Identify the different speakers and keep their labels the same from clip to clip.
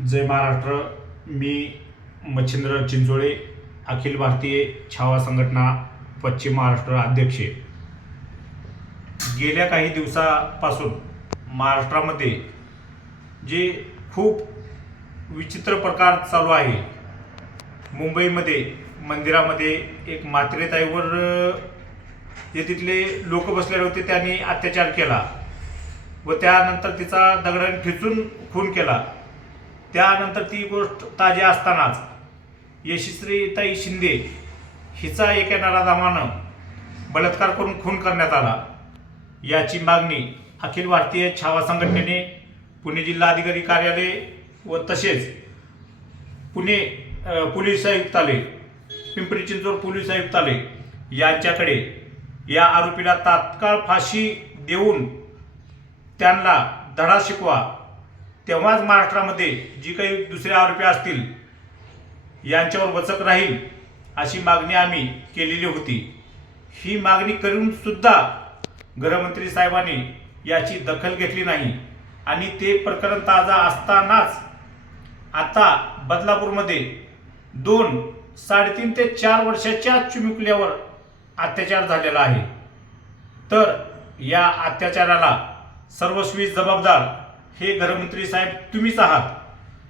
Speaker 1: जय महाराष्ट्र. मी मच्छिंद्र चिंचोळे अखिल भारतीय छावा संघटना पश्चिम महाराष्ट्र अध्यक्ष. गेल्या काही दिवसापासून महाराष्ट्रामध्ये जे खूप विचित्र प्रकार चालू आहे मुंबईमध्ये मंदिरामध्ये एक मात्रेताईवर जे तिथले लोक बसलेले होते त्यांनी अत्याचार केला व त्यानंतर तिचा दगडाने ठेचून खून केला. त्यानंतर ती गोष्ट ताजी असतानाच यशस्वीताई शिंदे हिचा एका नराधामानं बलात्कार करून खून करण्यात आला. याची मागणी अखिल भारतीय छावा संघटनेने पुणे जिल्हाधिकारी कार्यालय व तसेच पुणे पोलीस आयुक्तालय पिंपरी चिंचवड पोलीस आयुक्तालय यांच्याकडे या आरोपीला तात्काळ फाशी देऊन त्यांना धडा शिकवा तेव्हाच महाराष्ट्रामध्ये जी काही दुसरे आरोपी असतील यांच्यावर वचक राहील अशी मागणी आम्ही केलेली होती. ही मागणी करून सुद्धा गृहमंत्री साहेबांनी याची दखल घेतली नाही. आणि ते प्रकरण ताजा असतानाच आता बदलापूरमध्ये दोन साडेतीन ते चार वर्षाच्या चिमुकल्यावर अत्याचार झालेला आहे. तर या अत्याचाराला सर्वस्वी जबाबदार हे गृहमंत्री साहेब तुम्हीच आहात.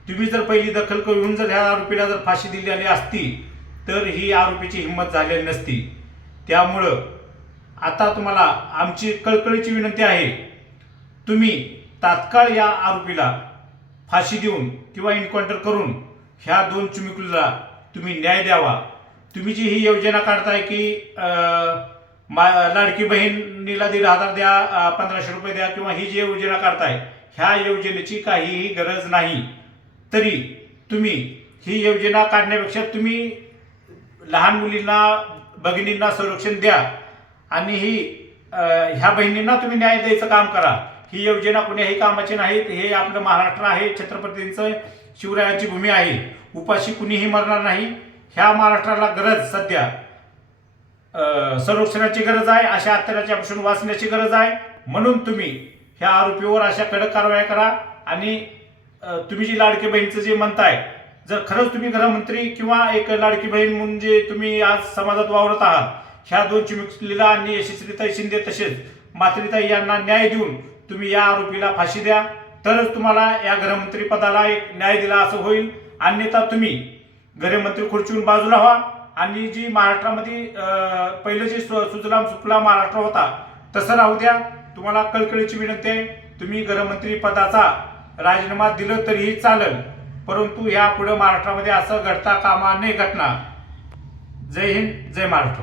Speaker 1: तुम्ही जर पहिली दखल घेऊन जर ह्या आरोपीला जर फाशी दिली आली असती तर ही आरोपीची हिंमत झालेली नसती. त्यामुळं आता तुम्हाला आमची कळकळीची विनंती आहे तुम्ही तात्काळ या आरोपीला फाशी देऊन किंवा एन्काउंटर करून ह्या दोन चुमिकुलला तुम्ही न्याय द्यावा. तुम्ही जी ही योजना काढताय की मा- लाडकी बहिणीला दीड हजार द्या पंधराशे रुपये द्या किंवा ही जी योजना काढताय ह्या योजनेची काहीही गरज नाही. तरी तुम्ही ही योजना काढण्यापेक्षा तुम्ही लहान मुलींना भगिनींना संरक्षण द्या आणि ही ह्या बहिणींना तुम्ही न्याय द्यायचं काम करा. ही योजना कुण्याही कामाची नाहीत. हे आपलं महाराष्ट्र आहे छत्रपतींचं शिवरायांची भूमी आहे. उपाशी कुणीही मरणार नाही. ह्या महाराष्ट्राला गरज सध्या. संरक्षणाची गरज आहे अशा अत्याचारापासून वाचण्याची गरज आहे. म्हणून तुम्ही ह्या आरोपीवर अशा कडक कारवाया करा आणि तुम्ही जी लाडकी बहीणचं जे म्हणताय जर खरंच तुम्ही गृहमंत्री किंवा एक लाडकी बहीण म्हणून जे तुम्ही आज समाजात वावरत आहात ह्या दोन चिमुकलीला आणि यशस्वीताई शिंदे तसेच मात्रिताई यांना न्याय देऊन तुम्ही या आरोपीला फाशी द्या. तरच तुम्हाला या गृहमंत्री पदाला एक न्याय दिला असं होईल. अन्यथा तुम्ही गृहमंत्री खुर्चीहून बाजूला व्हा आणि जी महाराष्ट्रामध्ये पहिलं जे सु- सुजलाम सुफला महाराष्ट्र होता तसं राहू द्या. तुम्हाला कळकळीची विनंती आहे. तुम्ही गृहमंत्री पदाचा राजीनामा दिलं तरीही चालेल. परंतु ह्या पुढे महाराष्ट्रामध्ये असं घडता कामा नाही घटना. जय हिंद जय महाराष्ट्र.